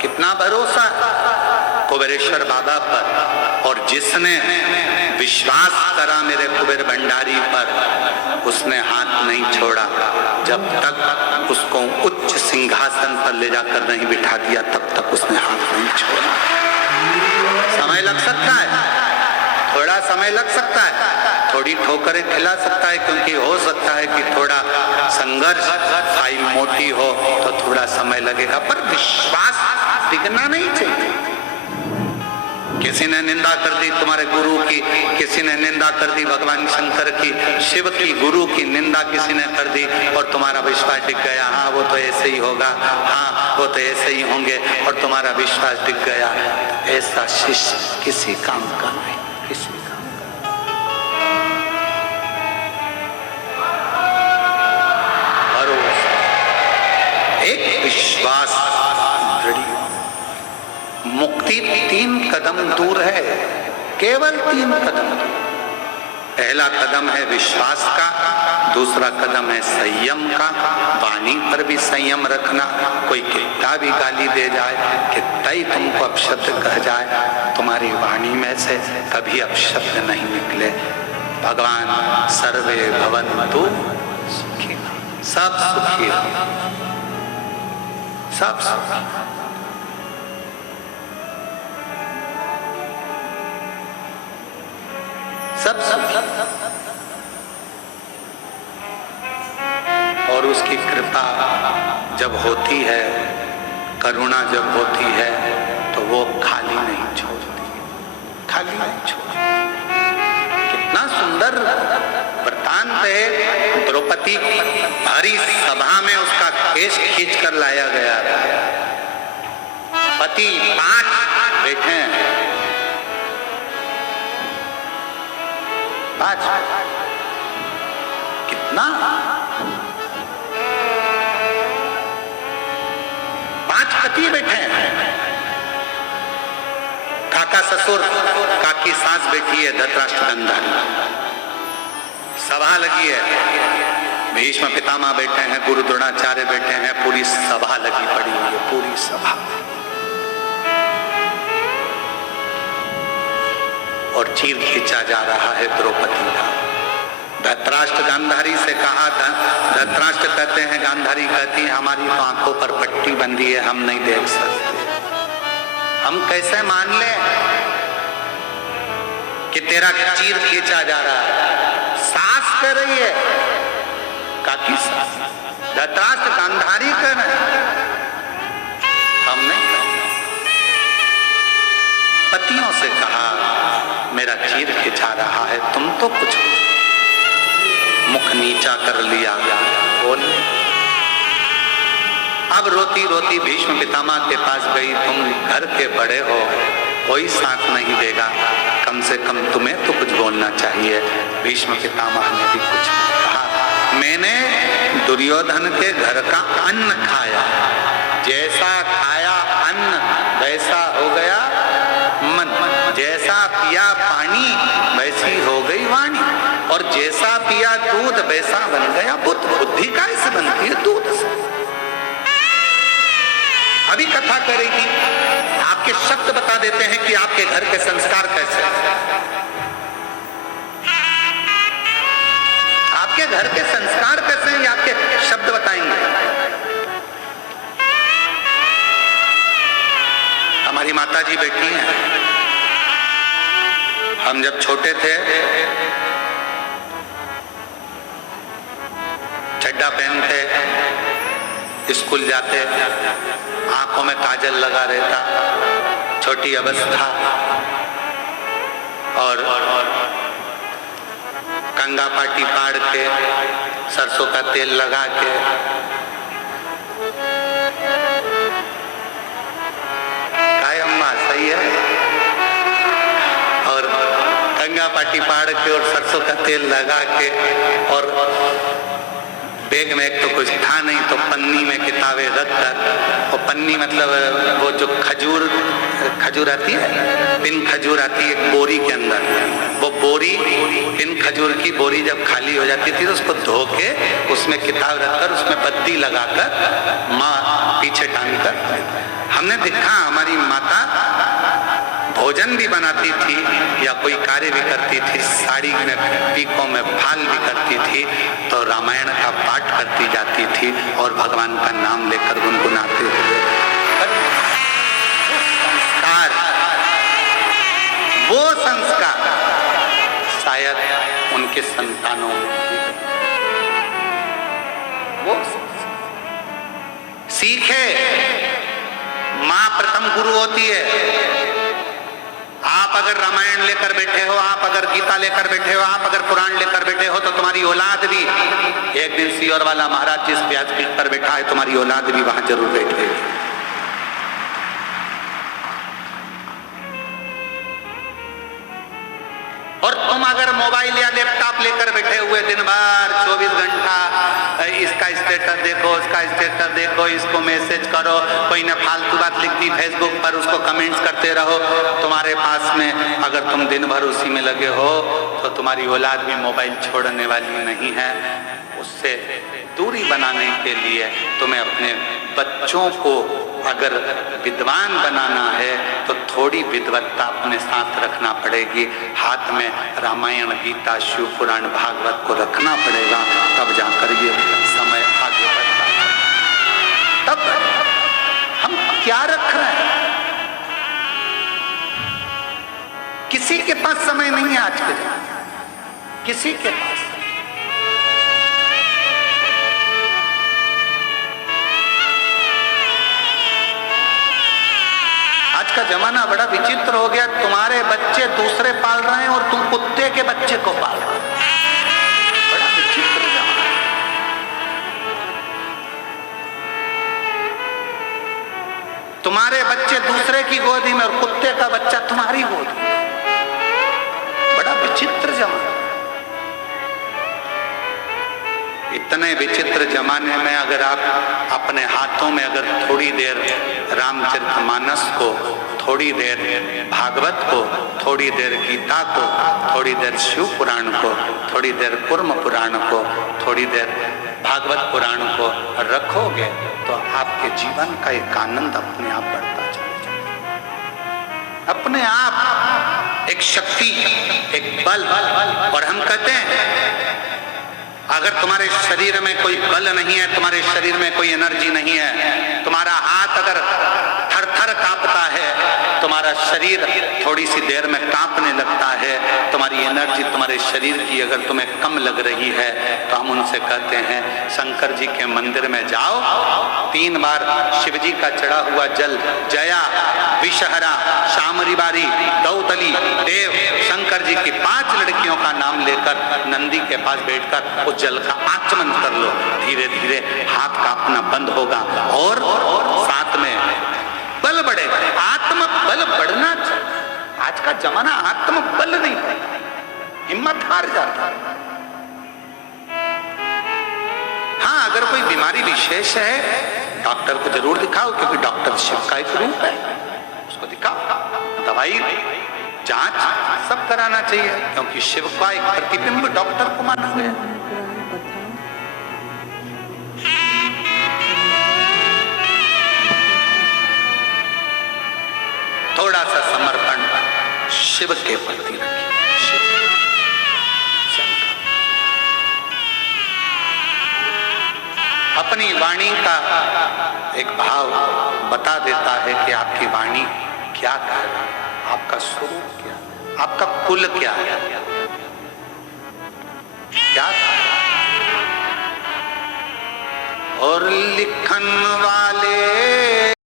कितना भरोसा कुबेरेश्वर बाबा पर, और जिसने विश्वास करा मेरे कुबेर भंडारी पर, उसने हाथ नहीं छोड़ा जब तक उसको उच्च सिंहासन पर ले जाकर नहीं बिठा दिया, तब तक उसने हाथ नहीं छोड़ा। समय लग सकता है, थोड़ा समय लग सकता है, थोड़ी ठोकरें खिला सकता है, क्योंकि हो सकता है कि थोड़ा संघर्ष, फाइल मोटी हो तो थोड़ा समय लगेगा, पर विश्वास टिकना नहीं चाहिए। किसी ने निंदा कर दी तुम्हारे गुरु की, किसी ने निंदा कर दी भगवान शंकर की, शिव की, गुरु की निंदा किसी ने कर दी और तुम्हारा विश्वास टिक गया। हाँ वो तो ऐसे ही होगा, हाँ वो तो ऐसे ही होंगे, और तुम्हारा विश्वास टिक गया। ऐसा शिष्य किसी काम का नहीं, किसी काम का। भरोसा, एक विश्वास दृढ़। मुक्ति 3 कदम दूर है, केवल 3 कदम। पहला कदम है विश्वास का, दूसरा कदम है संयम का, वाणी पर भी संयम रखना। कोई कितना भी गाली दे जाए, कितना ही तुमको अपशब्द कह जाए, तुम्हारी वाणी में से कभी अपशब्द नहीं निकले। भगवान सर्वे भवन्तु सुखिनः, सब सुखी हो, सब सुखी। सब सुखी। और उसकी कृपा जब होती है, करुणा जब होती है, तो वो खाली नहीं छोड़ती, खाली नहीं छोड़ती। कितना सुंदर वृत्तांत है। द्रौपदी भारी सभा में उसका केश खींच कर लाया गया था। पति 5 बैठे हैं, 5 कितना, 5 पति बैठे हैं। काका ससुर, काकी सास बैठी है, धृतराष्ट्र गांधारी। सभा लगी है, भीष्म पितामह बैठे हैं, गुरु द्रोणाचार्य बैठे हैं, पूरी सभा लगी पड़ी हुई है, पूरी सभा। और चीर खींचा जा रहा है द्रौपदी का। धृतराष्ट्र गांधारी से कहा था, धृतराष्ट्र कहते हैं, गांधारी कहती है हमारी तो आंखों पर पट्टी बंधी है, हम नहीं देख सकते। हम कैसे मान ले कि तेरा चीर खींचा जा रहा है? सास कर रही है, काकी सास, धृतराष्ट्र गांधारी कर रहे हैं, हम नहीं। पतियों से कहा मेरा चीर खिंचा रहा है, तुम तो कुछ मुख नीचा कर लिया, बोल। अब रोती रोती भीष्म पितामह के पास गई, तुम घर के बड़े हो, कोई साथ नहीं देगा, कम से कम तुम्हें तो कुछ बोलना चाहिए। भीष्म पितामह ने भी कुछ कहा, मैंने दुर्योधन के घर का अन्न खाया, जैसा खाया अन्न वैसा हो गया मन, जैसा पिया पानी वैसी हो गई वाणी, और जैसा पिया दूध वैसा बन गया बुद्ध। बुद्धि कैसे बनती है? दूध से। अभी कथा करेगी, आपके शब्द बता देते हैं कि आपके घर के संस्कार कैसे हैं। आपके घर के संस्कार कैसे हैं, आपके शब्द बताएंगे। हमारी माताजी बैठी हैं, हम जब छोटे थे चड्डा पहनते, स्कूल जाते, आंखों में काजल लगा रहता, छोटी अवस्था, और कंगा पाटी पाड़ के, सरसों का तेल लगा के, काय अम्मा सही है, और कंगा पाटी पाड़ के और सरसों का तेल लगा के, और बैग में एक तो कुछ था नहीं, तो पन्नी में किताबें रख कर, और पन्नी मतलब वो जो खजूर आती है, पिन खजूर आती है बोरी के अंदर, वो बोरी, पिन खजूर की बोरी जब खाली हो जाती थी तो उसको धो के उसमें किताब रखकर उसमें बत्ती लगाकर माँ पीछे टांग कर, हमने देखा हमारी माता भोजन भी बनाती थी या कोई कार्य भी करती थी, साड़ी में पीकों में फाल भी करती थी, तो रामायण का पाठ करती जाती थी और भगवान का नाम लेकर गुनगुनाते थे। संस्कार, वो संस्कार शायद उनके संतानों में वो सीखे। मां प्रथम गुरु होती है। आप अगर रामायण लेकर बैठे हो, आप अगर गीता लेकर बैठे हो, आप अगर पुराण लेकर बैठे हो, तो तुम्हारी औलाद भी एक दिन सीहोर वाला महाराज जिस व्यासपीठ पर बैठा है, तुम्हारी औलाद भी वहां जरूर बैठेगी। और तुम अगर मोबाइल या लैपटॉप लेकर बैठे हुए दिन भर 24 घंटा इसका स्टेटस देखो, उसका स्टेटस देखो, इसको मैसेज करो, कोई ने फालतू बात लिख दी फेसबुक पर, उसको कमेंट्स करते रहो, तुम्हारे पास में अगर तुम दिन भर उसी में लगे हो, तो तुम्हारी औलाद भी मोबाइल छोड़ने वाली नहीं है। उससे दूरी बनाने के लिए तुम्हें अपने बच्चों को अगर विद्वान बनाना है तो थोड़ी विद्वत्ता अपने साथ रखना पड़ेगी। हाथ में रामायण, गीता, शिव पुराण, भागवत को रखना पड़ेगा, तब जाकर ये समय आगे बढ़ता है। तब हम क्या रख रहे हैं? किसी के पास समय नहीं है आज के दिन, किसी के पास। आज का जमाना बड़ा विचित्र हो गया। तुम्हारे बच्चे दूसरे पाल रहे हैं और तुम कुत्ते के बच्चे को पाल रहे हो। बड़ा विचित्र जमाना। तुम्हारे बच्चे दूसरे की गोदी में और कुत्ते का बच्चा तुम्हारी गोदी में। बड़ा विचित्र जमाना। इतने विचित्र जमाने में अगर आप अपने हाथों में अगर थोड़ी देर रामचरितमानस को, थोड़ी देर भागवत को, थोड़ी देर गीता को, थोड़ी देर शिव पुराण को, थोड़ी देर कुर्म पुराण को, थोड़ी देर भागवत पुराण को रखोगे, तो आपके जीवन का एक आनंद अपने आप बढ़ता चलेगा। अपने आप एक शक्ति, एक बल। और हम कहते हैं अगर तुम्हारे शरीर में कोई बल नहीं है, तुम्हारे शरीर में कोई एनर्जी नहीं है, तुम्हारा हाथ अगर थर-थर कांपता है, तुम्हारा शरीर थोड़ी सी देर में कांपने लगता है, तुम्हारी एनर्जी तुम्हारे शरीर की अगर तुम्हें कम लग रही है, तो हम उनसे कहते हैं शंकर जी के मंदिर में जाओ, 3 बार शिव जी का चढ़ा हुआ जल, जया, विषहरा, शामरी बारी, दौतली, देव, शंकर जी की 5 लड़कियों का नाम लेकर नंदी के पास बैठकर उस जल का आचमन कर लो। धीरे धीरे हाथ कांपना बंद होगा और साथ में बल बढ़ेगा। आत्म बल बढ़ना चाहिए। आज का जमाना आत्म बल नहीं बढ़ता, हिम्मत हार जाता है। हाँ, अगर कोई बीमारी विशेष है, डॉक्टर को जरूर दिखाओ, क्योंकि डॉक्टर शिव का एक रूप है, उसको दिखाओ। दवाई, जांच सब कराना चाहिए, क्योंकि शिव का एक प्रतिबिंब डॉक्टर को माना गया। थोड़ा सा समर्पण शिव के प्रति रखिए। शिव, अपनी वाणी का एक भाव बता देता है कि आपकी वाणी क्या है, आपका स्वरूप क्या, आपका कुल क्या है, क्या। और लिखन